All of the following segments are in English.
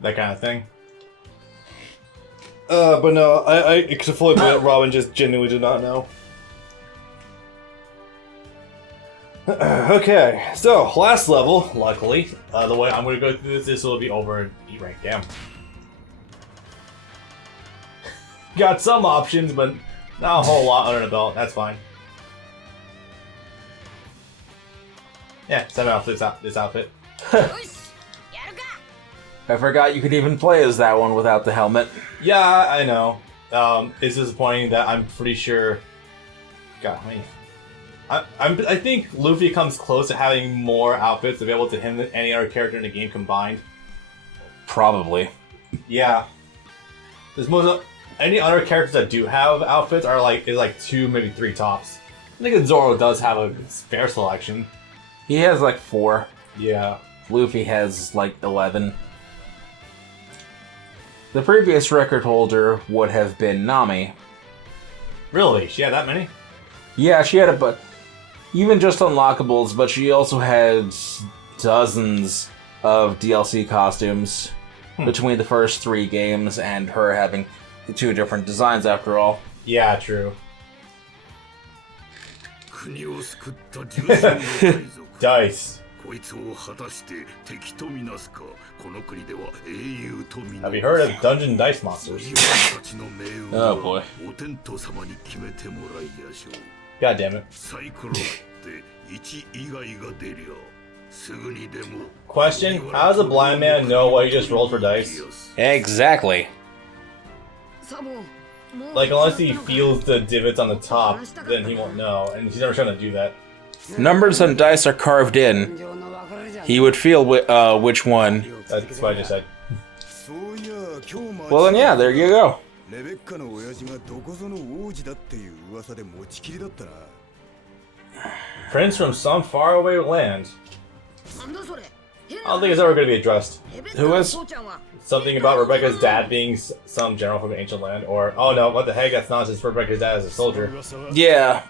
That kind of thing. But no, I can fully admit Robin just genuinely did not know. Okay, so last level, luckily. The way I'm going to go through this will be over in E rank. Damn. Got some options, but not a whole lot under the belt. That's fine. Yeah, 7 outfits. This outfit. I forgot you could even play as that one without the helmet. Yeah, I know. It's disappointing that I'm pretty sure. God, I think Luffy comes close to having more outfits available to him than any other character in the game combined. Probably. Yeah. There's any other characters that do have outfits are like 2, maybe 3 tops. I think Zoro does have a spare selection. He has like 4. Yeah. Luffy has like 11. The previous record holder would have been Nami. Really? She had that many? Yeah, she had but even just unlockables, but she also had dozens of DLC costumes between the first 3 games and her having 2 different designs after all. Yeah, true. Dice. Have you heard of Dungeon Dice Monsters? Oh boy. God damn it. Question, how does a blind man know what he just rolled for dice? Exactly. Like, unless he feels the divots on the top, then he won't know, and he's never trying to do that. Numbers on dice are carved in. He would feel which one. That's what I just said. Well then yeah, there you go. Prince from some faraway land. I don't think it's ever going to be addressed. Who is? Something about Rebecca's dad being some general from ancient land, or, oh no, what the heck, that's nonsense, Rebecca's dad is a soldier. Yeah.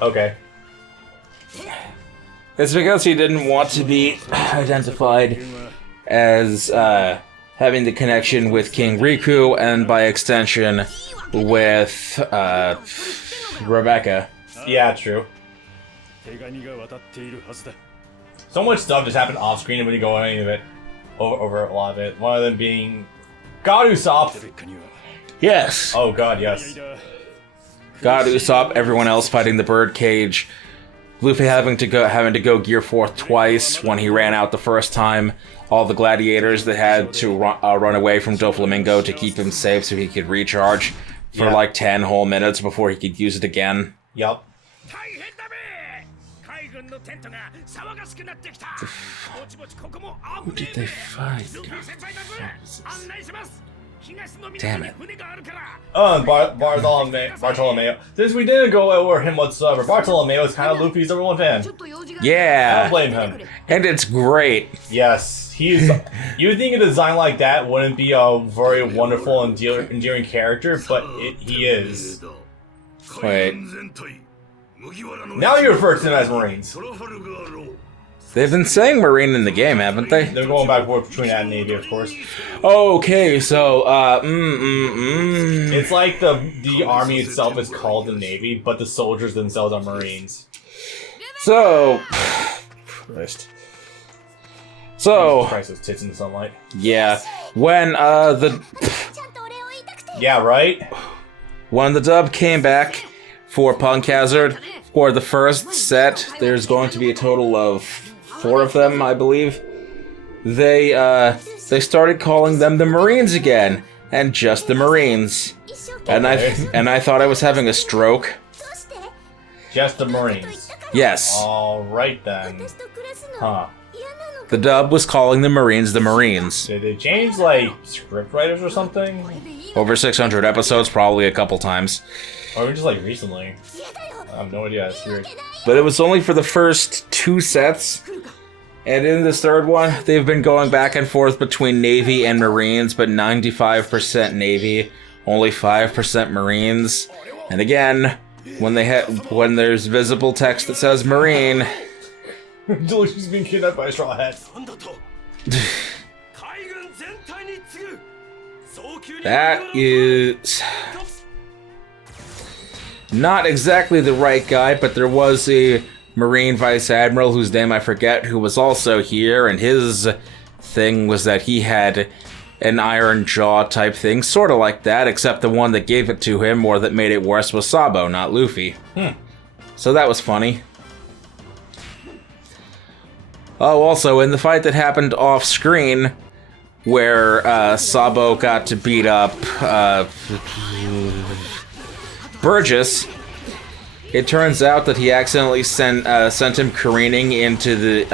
Okay. It's because he didn't want to be identified as having the connection with King Riku, and by extension, with Rebecca. Yeah, true. So much stuff just happened off screen and we didn't go on any of it. Over a lot of it. One of them being God Usopp. Yes. Oh god, yes. God Usopp, everyone else fighting the birdcage. Luffy having to go Gear 4th twice when he ran out the first time. All the gladiators that had to run away from Doflamingo to keep him safe so he could recharge for like 10 whole minutes before he could use it again. Yup. Who did they fight? Damn it. Oh, and Bartolomeo. Since we didn't go over him whatsoever, Bartolomeo is kind of Luffy's number 1 fan. Yeah. I don't blame him. And it's great. Yes, he's. You think a design like that wouldn't be a very wonderful and endearing character, but he is. Wait. Now you refer to them as Marines. They've been saying Marine in the game, haven't they? They're going back and forth between that and Navy, of course. Okay, so, It's like the army itself is called the Navy, but the soldiers themselves are Marines. So... Christ. So... Christ, those tits in the sunlight. Yeah. When, Yeah, right? When the dub came back for Punk Hazard, for the first set, there's going to be a total of 4 of them, I believe. They started calling them the Marines again, and just the Marines. And I thought I was having a stroke. Just the Marines. Yes. Alright then. Huh. The dub was calling the Marines the Marines. Did they change, like, script writers or something? Over 600 episodes, probably a couple times. Or just, like, recently? I have no idea, it's weird. But it was only for the first 2 sets. And in this third one, they've been going back and forth between Navy and Marines, but 95% Navy, only 5% Marines. And again, when there's visible text that says Marine... She's being kidnapped by a straw hat. That is not exactly the right guy, but there was a Marine Vice Admiral whose name I forget who was also here, and his thing was that he had an iron jaw type thing, sort of like that, except the one that gave it to him or that made it worse was Sabo, not Luffy. So that was funny. Oh, also, in the fight that happened off-screen, where Sabo got to beat up Burgess, it turns out that he accidentally sent him careening into the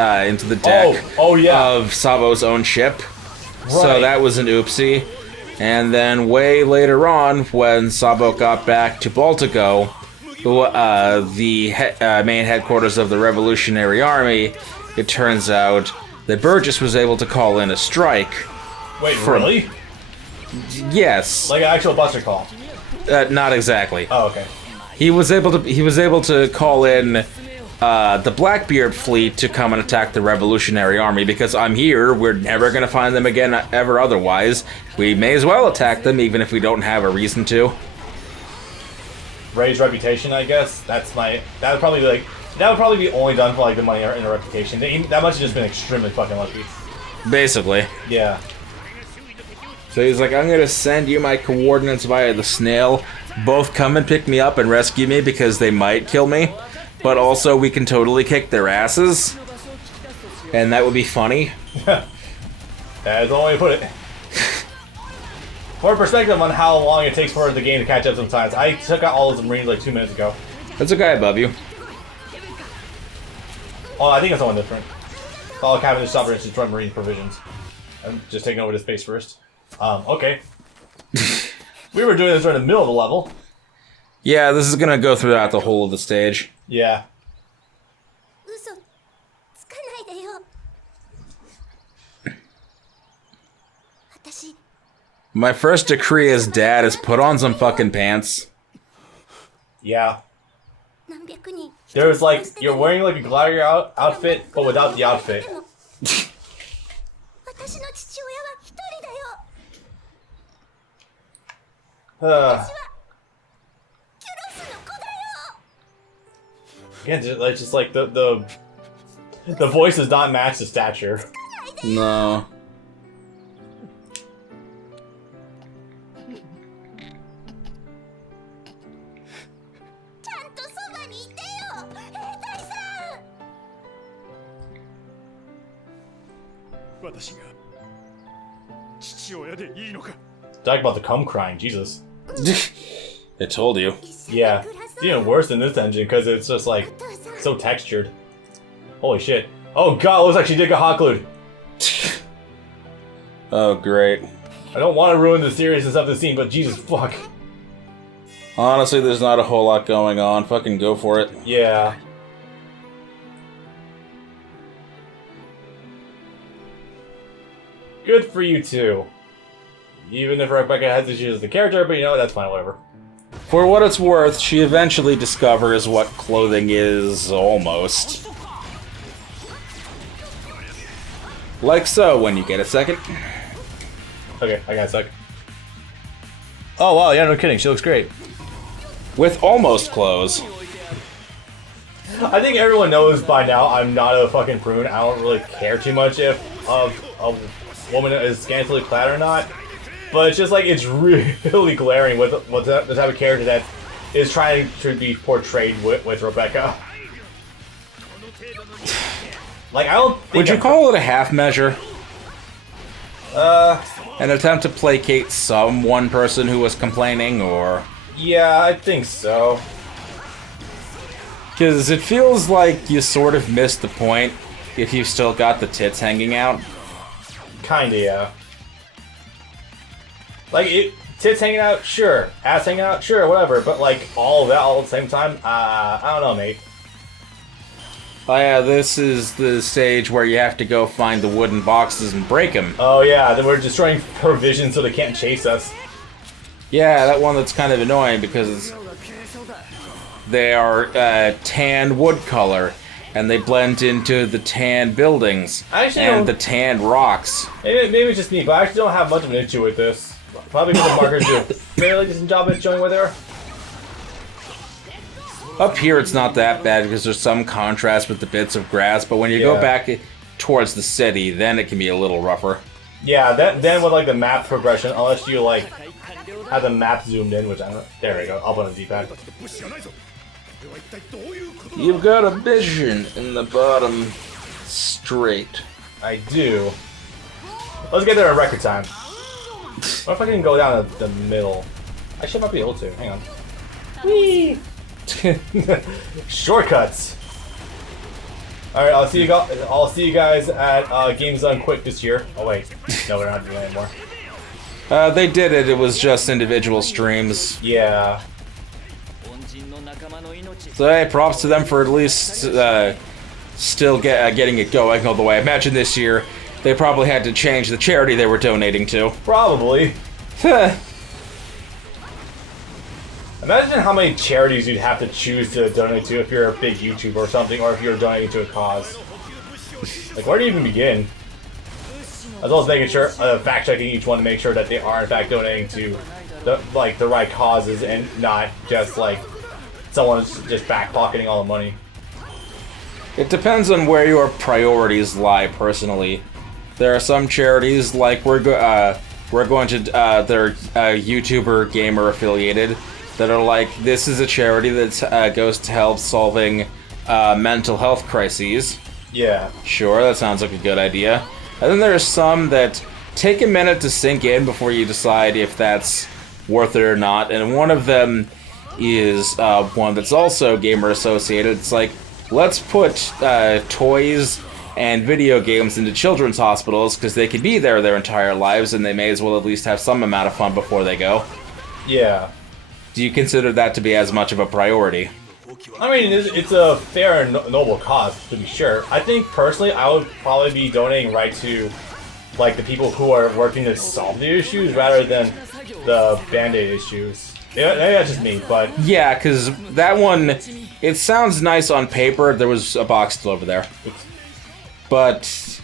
deck of Sabo's own ship. Right. So that was an oopsie. And then way later on, when Sabo got back to Baltico, the main headquarters of the Revolutionary Army, it turns out that Burgess was able to call in a strike. Wait, really? Yes. Like an actual buster call? Not exactly. Oh, okay. He was able to call in the Blackbeard fleet to come and attack the Revolutionary Army because I'm here. We're never gonna find them again ever otherwise. We may as well attack them even if we don't have a reason to. Raise reputation, I guess. That would probably be only done for like the money and the reputation. That must have just been extremely fucking lucky. Basically. Yeah. So he's like, I'm gonna send you my coordinates via the snail. Both come and pick me up and rescue me because they might kill me. But also we can totally kick their asses. And that would be funny. That's the only way to put it. For perspective on how long it takes for the game to catch up sometimes, I took out all of the Marines like 2 minutes ago. There's a guy above you. Oh, I think it's someone different. All cabin is stop and destroy Marine provisions. I'm just taking over this base first. Okay. We were doing this during the middle of the level. Yeah, this is gonna go throughout the whole of the stage. Yeah. My first decree as dad is put on some fucking pants. Yeah. There's like, you're wearing like a gladiator outfit, but without the outfit. Again, just like the voice does not match the stature. No. Talk about the cum crying, Jesus. I told you. Yeah, it's even worse than this engine because it's just like so textured. Holy shit. Oh god, it looks like she did get hot glued. Oh, great. I don't want to ruin the seriousness of the scene, but Jesus fuck. Honestly, there's not a whole lot going on. Fucking go for it. Yeah. Good for you too. Even if Rebecca has issues as the character, but you know, that's fine, whatever. For what it's worth, she eventually discovers what clothing is, almost. Like so, when you get a second. Okay, I got a sec. Oh wow, yeah, no kidding, she looks great. With almost clothes. I think everyone knows by now I'm not a fucking prune. I don't really care too much if a woman is scantily clad or not. But it's just like, it's really glaring with the type of character that is trying to be portrayed with Rebecca. Like, I don't think Would you call it a half measure? An attempt to placate one person who was complaining, or... Yeah, I think so. Because it feels like you sort of missed the point if you've still got the tits hanging out. Kinda, yeah. Like, tits hanging out, sure. Ass hanging out, sure, whatever. But, like, all of that all at the same time? I don't know, mate. Oh yeah, this is the stage where you have to go find the wooden boxes and break them. Oh yeah, then we're destroying provisions so they can't chase us. Yeah, that one that's kind of annoying because they are tan wood color. and they blend into the tan buildings I actually and don't- the tan rocks. Maybe it's just me, but I actually don't have much of an issue with this. Probably because the markers do a fairly decent job at showing where they are. Up here, it's not that bad because there's some contrast with the bits of grass, but when you go Yeah. back towards the city, then it can be a little rougher. Yeah, then with like the map progression, unless you like have the map zoomed in, which I don't. There we go. Up on the D-pad. You've got a vision in the bottom straight. I do. Let's get there in record time. What if I can go down the middle? I should might be able to. Hang on. Whee! Shortcuts. All right, I'll see you guys at Games Done Quick this year. Oh wait, no, we're not doing it anymore. They did it. It was just individual streams. Yeah. So hey, props to them for at least still getting it going all the way. Imagine this year, they probably had to change the charity they were donating to. Probably. Imagine how many charities you'd have to choose to donate to if you're a big YouTuber or something, or if you're donating to a cause. Like, where do you even begin? As well as making sure, fact-checking each one to make sure that they are in fact donating to the right causes and not just like someone's just back-pocketing all the money. It depends on where your priorities lie. Personally, there are some charities like we're going to they're YouTuber gamer affiliated that are like, this is a charity that goes to help solving mental health crises. Yeah. Sure, that sounds like a good idea. And then there are some that take a minute to sink in before you decide if that's worth it or not. And one of them is one that's also gamer associated. It's like, let's put toys and video games into children's hospitals because they could be there their entire lives and they may as well at least have some amount of fun before they go. Yeah. Do you consider that to be as much of a priority? I mean, it's a fair and noble cause, to be sure. I think, personally, I would probably be donating right to, like, the people who are working to solve the issues rather than the Band-Aid issues. Yeah, maybe that's just me, but... Yeah, because that one, it sounds nice on paper. There was a box still over there. But...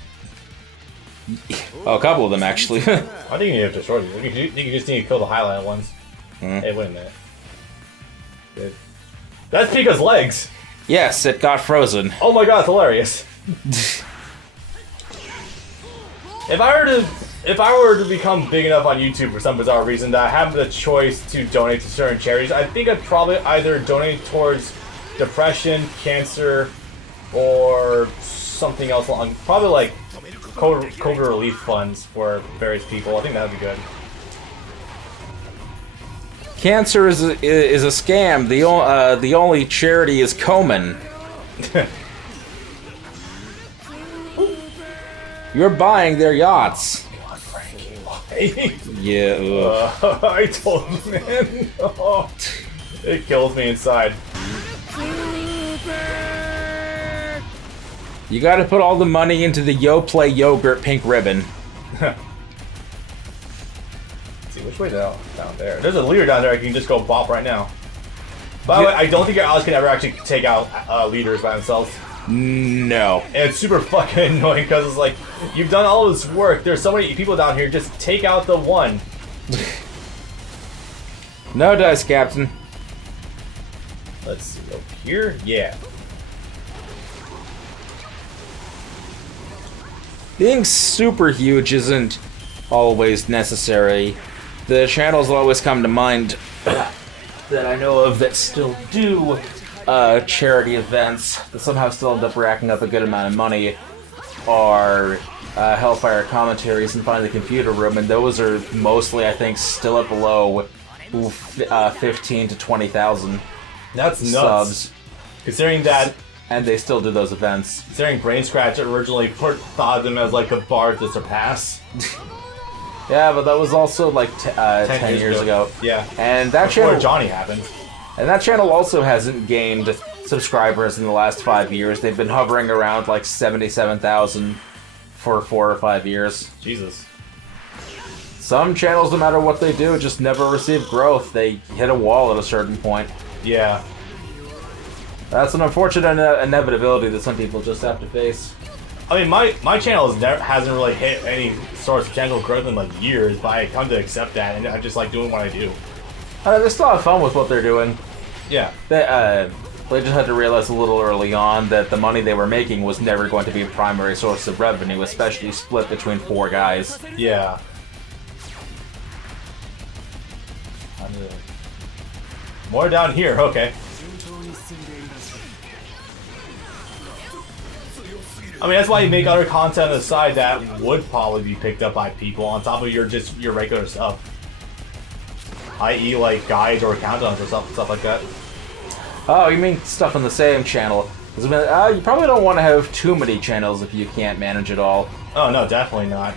oh, a couple of them, actually. I think you need to destroy these. I think you just need to kill the highlighted ones. Hey, wait a minute. Good. That's Pika's legs! Yes, it got frozen. Oh my god, it's hilarious. If I were to become big enough on YouTube for some bizarre reason that I have the choice to donate to certain charities, I think I'd probably either donate towards depression, cancer, or something else along. Probably like COVID relief funds for various people. I think that would be good. Cancer is a scam. The only charity is Komen. You're buying their yachts. God, Frankie, why? Yeah. I told you, man. Oh, it kills me inside. You gotta put all the money into the Yo Play Yogurt pink ribbon. Let's see, which way down there? There's a leader down there I can just go bop right now. By the way, I don't think your allies can ever actually take out leaders by themselves. No. And it's super fucking annoying because it's like, you've done all this work, there's so many people down here, just take out the one. No dice, Captain. Let's see, over here? Yeah. Being super huge isn't always necessary. The channels that always come to mind that I know of that still do charity events that somehow still end up racking up a good amount of money are Hellfire Commentaries and Find the Computer Room, and those are mostly, I think, still at below 15 to 20,000 That's nuts. subs. Considering that, And they still do those events. considering Brain Scratch originally thought of them as like the bar to surpass. Yeah, but that was also like 10 years ago. Yeah. And that Before channel, Johnny happened. and that channel also hasn't gained subscribers in the last 5 years. They've been hovering around like 77,000 for 4 or 5 years. Jesus. Some channels, no matter what they do, just never receive growth. They hit a wall at a certain point. Yeah. That's an unfortunate inevitability that some people just have to face. I mean, my channel hasn't really hit any sort of substantial growth in like years, but I come to accept that, and I just like doing what I do. They still have fun with what they're doing. Yeah. They just had to realize a little early on that the money they were making was never going to be a primary source of revenue, especially split between 4 guys. Yeah. More down here, okay. I mean, that's why you make other content on the side that would probably be picked up by people on top of your regular stuff. I.e. like guides or countdowns or stuff like that. Oh, you mean stuff on the same channel. You probably don't want to have too many channels if you can't manage it all. Oh no, definitely not.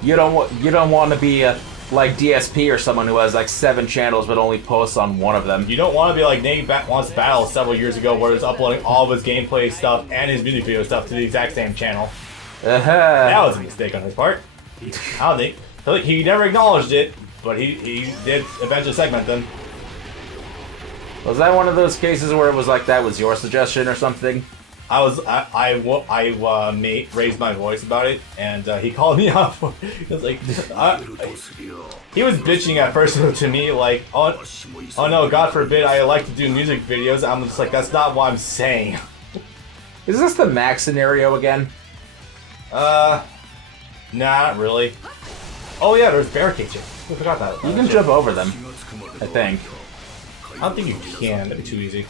You don't want to be like DSP or someone who has like 7 channels but only posts on one of them. You don't want to be like Nate Wants Battle several years ago, where he's uploading all of his gameplay stuff and his music video stuff to the exact same channel. That was a mistake on his part. I don't think he never acknowledged it, but he did eventually segment them. Was that one of those cases where it was like that was your suggestion or something? I raised my voice about it, and he called me out for it. He was like, he was bitching at first to me like, oh no, God forbid I like to do music videos. I'm just like, that's not what I'm saying. Is this the Max scenario again? Nah, not really. Oh yeah, there's barricades here. I forgot that. You can jump over them, I think. I don't think you can. That'd be too easy.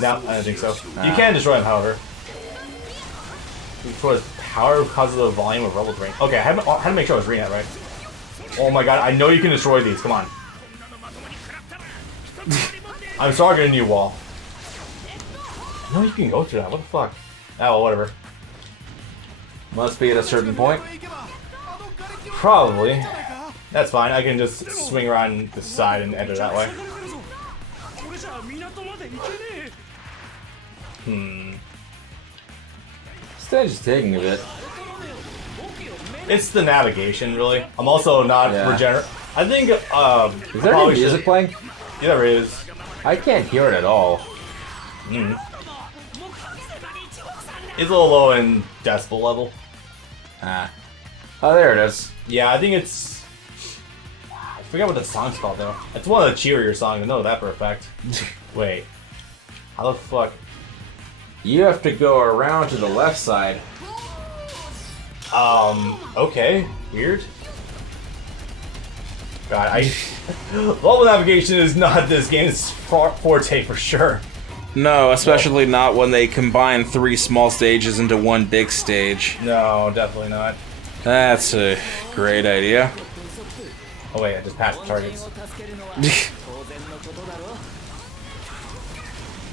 No, I don't think so. You can destroy them, however. For his power because of the volume of Rebel Drain. Okay, I had to make sure I was reading that right. Oh my god, I know you can destroy these. Come on. I'm starting a new wall. I know you can go through that. What the fuck? Oh, well, whatever. Must be at a certain point. Probably. That's fine. I can just swing around the side and enter that way. Stage is taking a bit. It's the navigation, really. I'm also not regenerate. I think, is there any music playing? Yeah, there is. I can't hear it at all. It's a little low in decibel level. Ah. Oh, there it is. Yeah, I think it's... I forget what the song's called, though. It's one of the cheerier songs. I know that for a fact. Wait. How the fuck? You have to go around to the left side. Okay. Weird. God, level navigation is not this game's forte for sure. No, especially not when they combine 3 small stages into one big stage. No, definitely not. That's a great idea. Oh wait, I just passed the targets.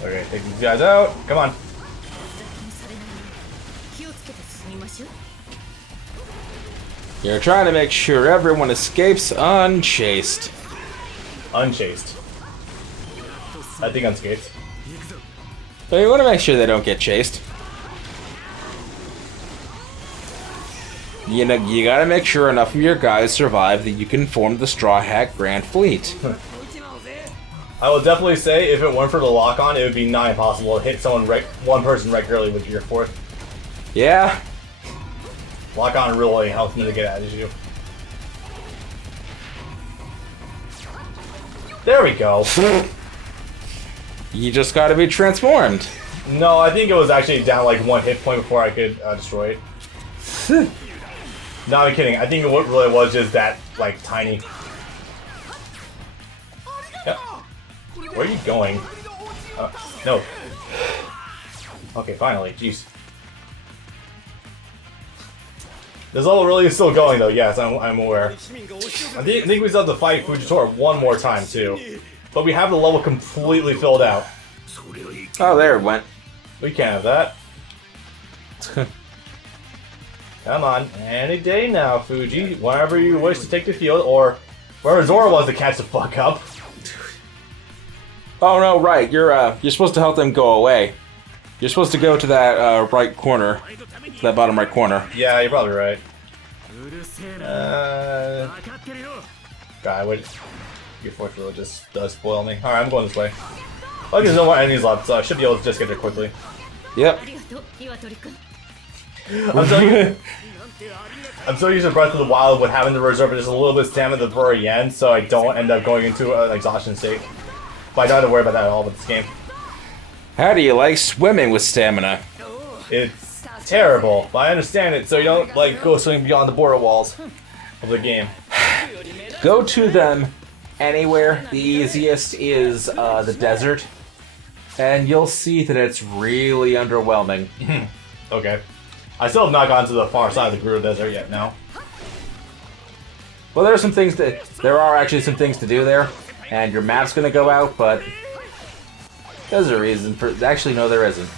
Okay, take these guys out. Come on. You're trying to make sure everyone escapes unchased. Unchased. I think unscathed. So you want to make sure they don't get chased. You know, you gotta make sure enough of your guys survive that you can form the Straw Hat Grand Fleet. I will definitely say, if it weren't for the lock-on, it would be nigh impossible to hit one person regularly with your fourth. Yeah. Lock-on really helps me to get out of you. There we go. You just gotta be transformed. No, I think it was actually down like 1 hit point before I could destroy it. No, I'm kidding. I think it really was just that, like, tiny. Yep. Where are you going? No. Okay, finally. Jeez. This level really is still going, though. Yes, I'm aware. I think we still have to fight Fujitora one more time, too. But we have the level completely filled out. Oh, there it went. We can't have that. Come on, any day now, Fuji. Whenever you wish to take the field, or wherever Zora was to catch the fuck up. Oh no, right. You're supposed to help them go away. You're supposed to go to that right corner, that bottom right corner. Yeah, you're probably right. God, your force really just does spoil me. All right, I'm going this way. Like there's no more enemies left, so I should be able to just get there quickly. Yep. I'm so used to Breath of the Wild with having to reserve just a little bit of stamina at the very end, so I don't end up going into an exhaustion state. But I don't have to worry about that at all with this game. How do you like swimming with stamina? It's terrible, but I understand it, so you don't like go swimming beyond the border walls of the game. Go to them anywhere. The easiest is the desert, and you'll see that it's really underwhelming. Okay. I still have not gone to the far side of the Guru Desert yet, no. Well, there are actually some things to do there, and your map's gonna go out, but there's a reason for. Actually, no, there isn't.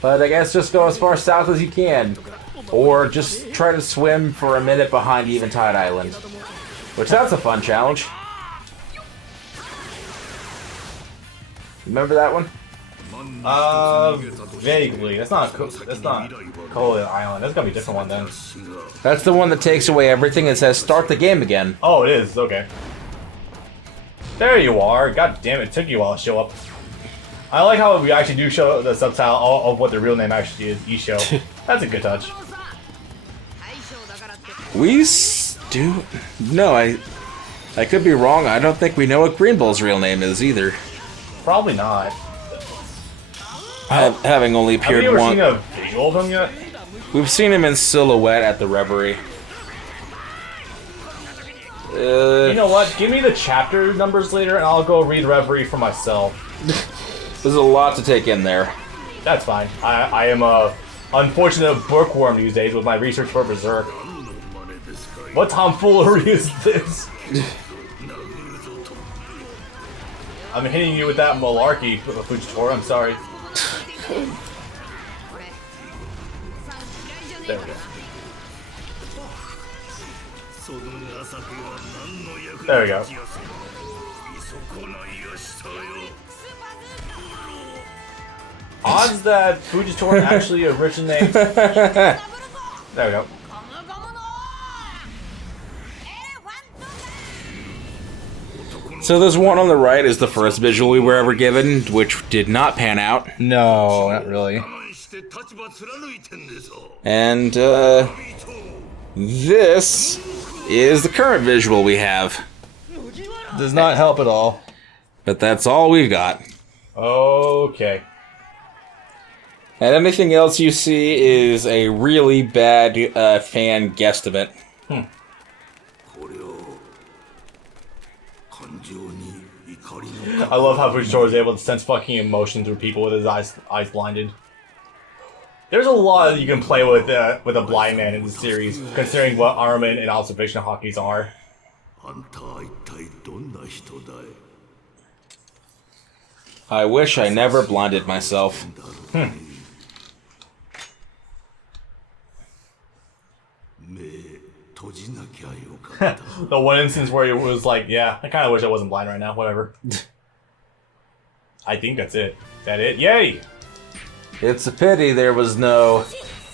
But I guess just go as far south as you can, or just try to swim for a minute behind Eventide Island, which that's a fun challenge. Remember that one? Vaguely. That's not Cola Island. That's gonna be a different one then. That's the one that takes away everything and says start the game again. Oh, it is. Okay. There you are. God damn it, took you a while to show up. I like how we actually do show the subtitle of what the real name actually is, Isho. That's a good touch. Do? No, I could be wrong. I don't think we know what Green Bull's real name is either. Probably not. Having only Have you appeared ever once. seen a visual of him yet? We've seen him in silhouette at the Reverie. You know what? Give me the chapter numbers later and I'll go read Reverie for myself. There's a lot to take in there. That's fine. I am a unfortunate bookworm these days with my research for Berserk. What tomfoolery is this? I'm hitting you with that malarkey, Fujitora. I'm sorry. There we go. There we go. Odds that Fujitora actually originates. There we go. So this one on the right is the first visual we were ever given, which did not pan out. No, not really. And this is the current visual we have. Does not help at all. But that's all we've got. Okay. And anything else you see is a really bad fan guesstimate. I love how Fujitora is able to sense fucking emotion through people with his eyes blinded. There's a lot you can play with a blind man in the series, considering what armament and observation hockeys are. I wish I never blinded myself. The one instance where it was like, yeah, I kind of wish I wasn't blind right now, whatever. I think that's it. Is that it? Yay! It's a pity there was no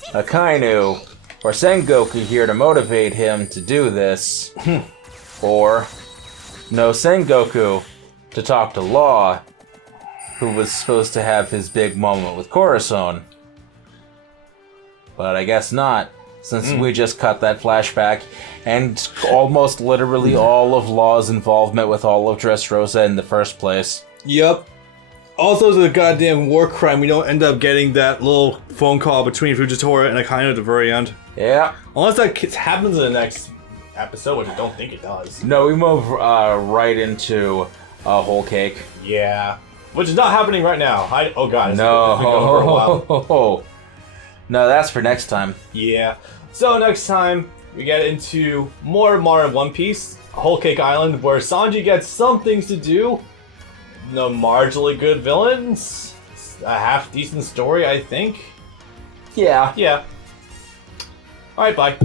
Akainu or Sengoku here to motivate him to do this. Or no Sengoku to talk to Law, who was supposed to have his big moment with Corazon. But I guess not, since we just cut that flashback and almost literally all of Law's involvement with all of Dressrosa in the first place. Yep. Also, it's a goddamn war crime we don't end up getting that little phone call between Fujitora and Akainu at the very end. Yeah. Unless that happens in the next episode, which I don't think it does. No, we move right into Whole Cake. Yeah. Which is not happening right now. Oh god. It's been over a while. No. No, that's for next time. Yeah. So next time, we get into more modern One Piece, Whole Cake Island, where Sanji gets some things to do. No marginally good villains. A half-decent story, I think. Yeah. Yeah. Alright, bye.